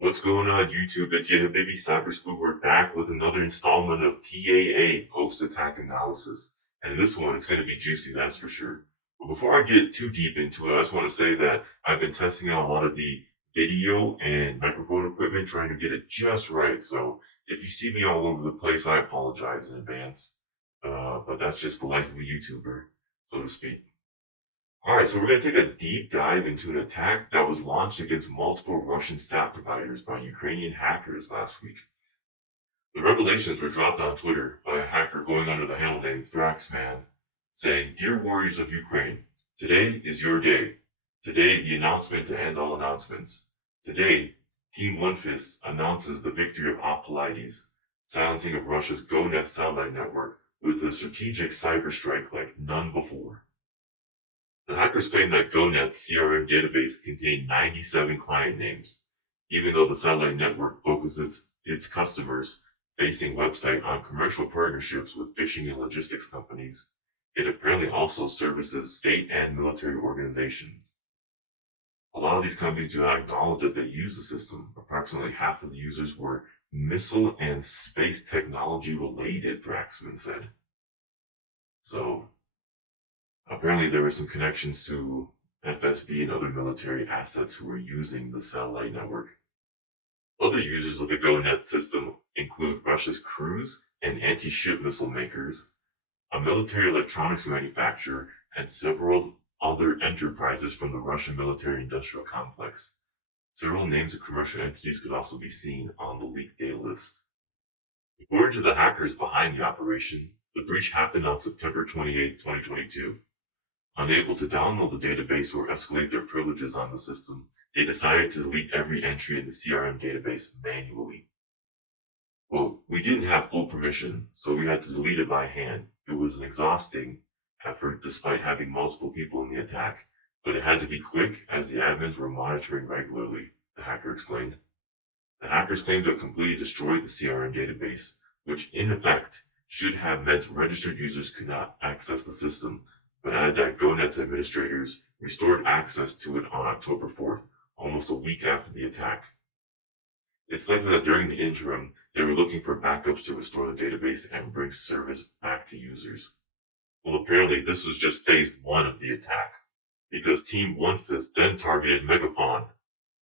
What's going on, YouTube? It's your baby Cyber Spook. We're back with another installment of PAA, Post-Attack Analysis. And this one is going to be juicy, that's for sure. But before I get too deep into it, I just want to say that I've been testing out a lot of the video and microphone equipment, trying to get it just right. So if you see me all over the place, I apologize in advance. But that's just the life of a YouTuber, so to speak. Alright, so we're going to take a deep dive into an attack that was launched against multiple Russian SAP providers by Ukrainian hackers last week. The revelations were dropped on Twitter by a hacker going under the handle name Thraxman, saying, "Dear warriors of Ukraine, today is your day. Today, the announcement to end all announcements. Today, Team One Fist announces the victory of Opolides, silencing of Russia's GoNet satellite network with a strategic cyber strike like none before." The hackers claim that GoNet's CRM database contained 97 client names, even though the satellite network focuses its customers-facing website on commercial partnerships with fishing and logistics companies. It apparently also services state and military organizations. A lot of these companies do not acknowledge that they use the system. Approximately half of the users were missile and space technology related, Thraxman said. So apparently, there were some connections to FSB and other military assets who were using the satellite network. Other users of the GoNet system include Russia's cruise and anti-ship missile makers, a military electronics manufacturer, and several other enterprises from the Russian military-industrial complex. Several names of commercial entities could also be seen on the leaked data list. According to the hackers behind the operation, the breach happened on September 28, 2022. Unable to download the database or escalate their privileges on the system, they decided to delete every entry in the CRM database manually. Well, we didn't have full permission, so we had to delete it by hand. It was an exhausting effort despite having multiple people in the attack, but it had to be quick as the admins were monitoring regularly, the hacker explained. The hackers claimed to have completely destroyed the CRM database, which in effect should have meant registered users could not access the system, but added that GoNet's administrators restored access to it on October 4th, almost a week after the attack. It's likely that during the interim, they were looking for backups to restore the database and bring service back to users. Well, apparently this was just phase 1 of the attack, because Team One Fist then targeted Megapon,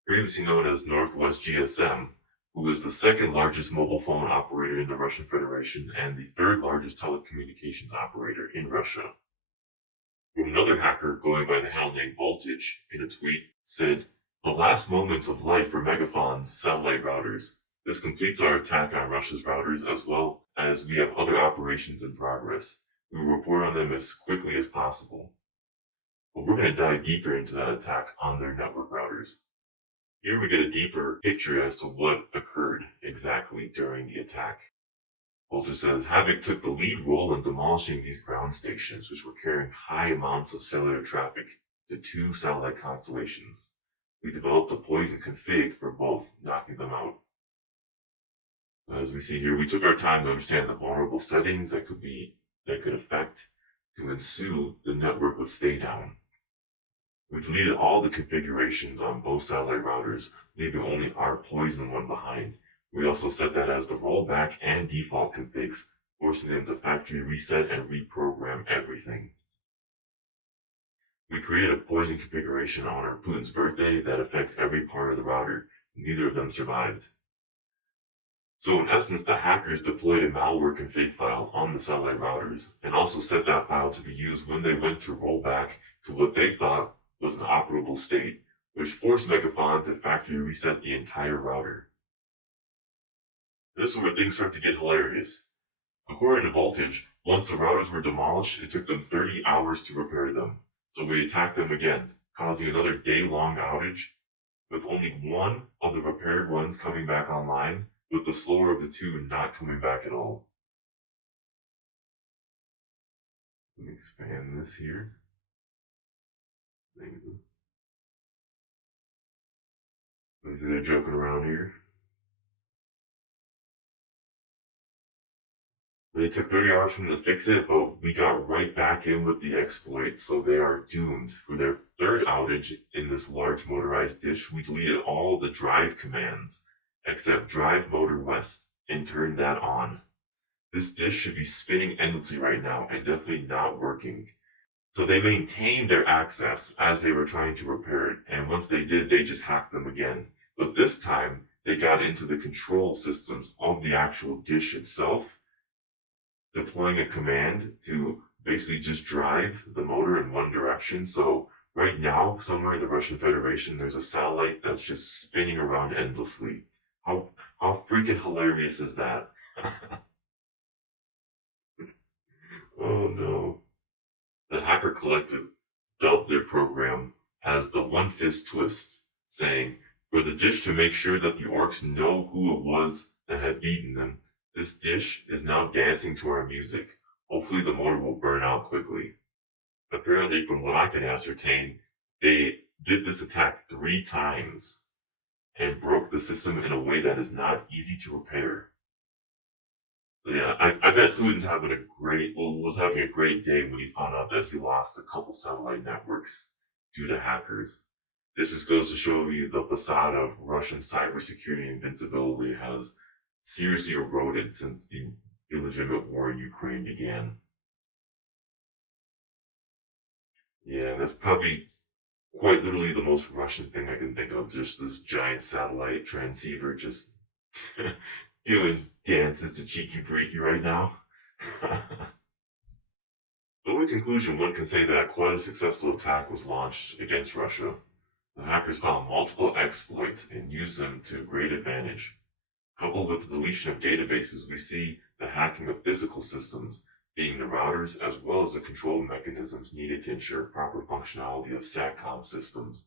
previously known as Northwest GSM, who is the second largest mobile phone operator in the Russian Federation and the third largest telecommunications operator in Russia. Another hacker going by the handle name Voltage in a tweet said, "The last moments of life for Megafon's satellite routers. This completes our attack on Russia's routers as well as we have other operations in progress. We will report on them as quickly as possible." But we're going to dive deeper into that attack on their network routers. Here we get a deeper picture as to what occurred exactly during the attack. Walter says Havoc took the lead role in demolishing these ground stations, which were carrying high amounts of cellular traffic to 2 satellite constellations. We developed a poison config for both, knocking them out. As we see here, we took our time to understand the vulnerable settings that could affect to ensue the network would stay down. We deleted all the configurations on both satellite routers, leaving only our poison one behind. We also set that as the rollback and default configs, forcing them to factory reset and reprogram everything. We created a poison configuration on Putin's birthday that affects every part of the router. Neither of them survived. So in essence, the hackers deployed a malware config file on the satellite routers and also set that file to be used when they went to roll back to what they thought was an operable state, which forced Megafon to factory reset the entire router. This is where things start to get hilarious. According to Voltage, once the routers were demolished, it took them 30 hours to repair them, so we attacked them again, causing another day-long outage, with only one of the repaired ones coming back online, with the slower of the two not coming back at all. Let me expand this here. Maybe they're joking around here. It took 30 hours for them to fix it, but we got right back in with the exploit, so they are doomed. For their third outage in this large motorized dish, we deleted all the drive commands except drive motor west and turned that on. This dish should be spinning endlessly right now and definitely not working. So they maintained their access as they were trying to repair it, and once they did, they just hacked them again. But this time, they got into the control systems of the actual dish itself, deploying a command to basically just drive the motor in one direction. So right now, somewhere in the Russian Federation, there's a satellite that's just spinning around endlessly. How how freaking hilarious is that? Oh no. The hacker collective dubbed their program as the One Fist Twist, saying, for the dish to make sure that the orcs know who it was that had beaten them, this dish is now dancing to our music. Hopefully the motor will burn out quickly. Apparently, from what I can ascertain, they did this attack 3 times and broke the system in a way that is not easy to repair. So yeah, I bet Putin's having a was having a great day when he found out that he lost a couple satellite networks due to hackers. This just goes to show you the facade of Russian cybersecurity invincibility has seriously eroded since the illegitimate war in Ukraine began. Yeah, that's probably quite literally the most Russian thing I can think of. Just this giant satellite transceiver just doing dances to Cheeky Breaky right now. But in conclusion, one can say that quite a successful attack was launched against Russia. The hackers found multiple exploits and used them to great advantage. Coupled with the deletion of databases, we see the hacking of physical systems, being the routers as well as the control mechanisms needed to ensure proper functionality of SATCOM systems.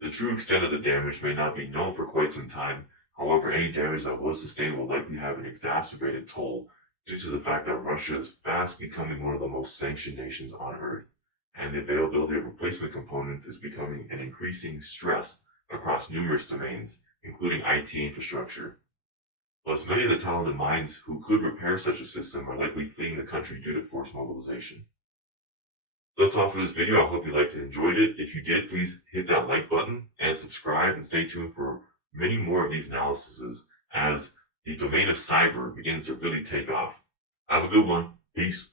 The true extent of the damage may not be known for quite some time. However, any damage that was sustained will likely have an exacerbated toll due to the fact that Russia is fast becoming one of the most sanctioned nations on Earth, and the availability of replacement components is becoming an increasing stress across numerous domains, including IT infrastructure. Plus, many of the talented minds who could repair such a system are likely fleeing the country due to forced mobilization. That's all for this video. I hope you liked and enjoyed it. If you did, please hit that like button and subscribe and stay tuned for many more of these analyses as the domain of cyber begins to really take off. Have a good one. Peace.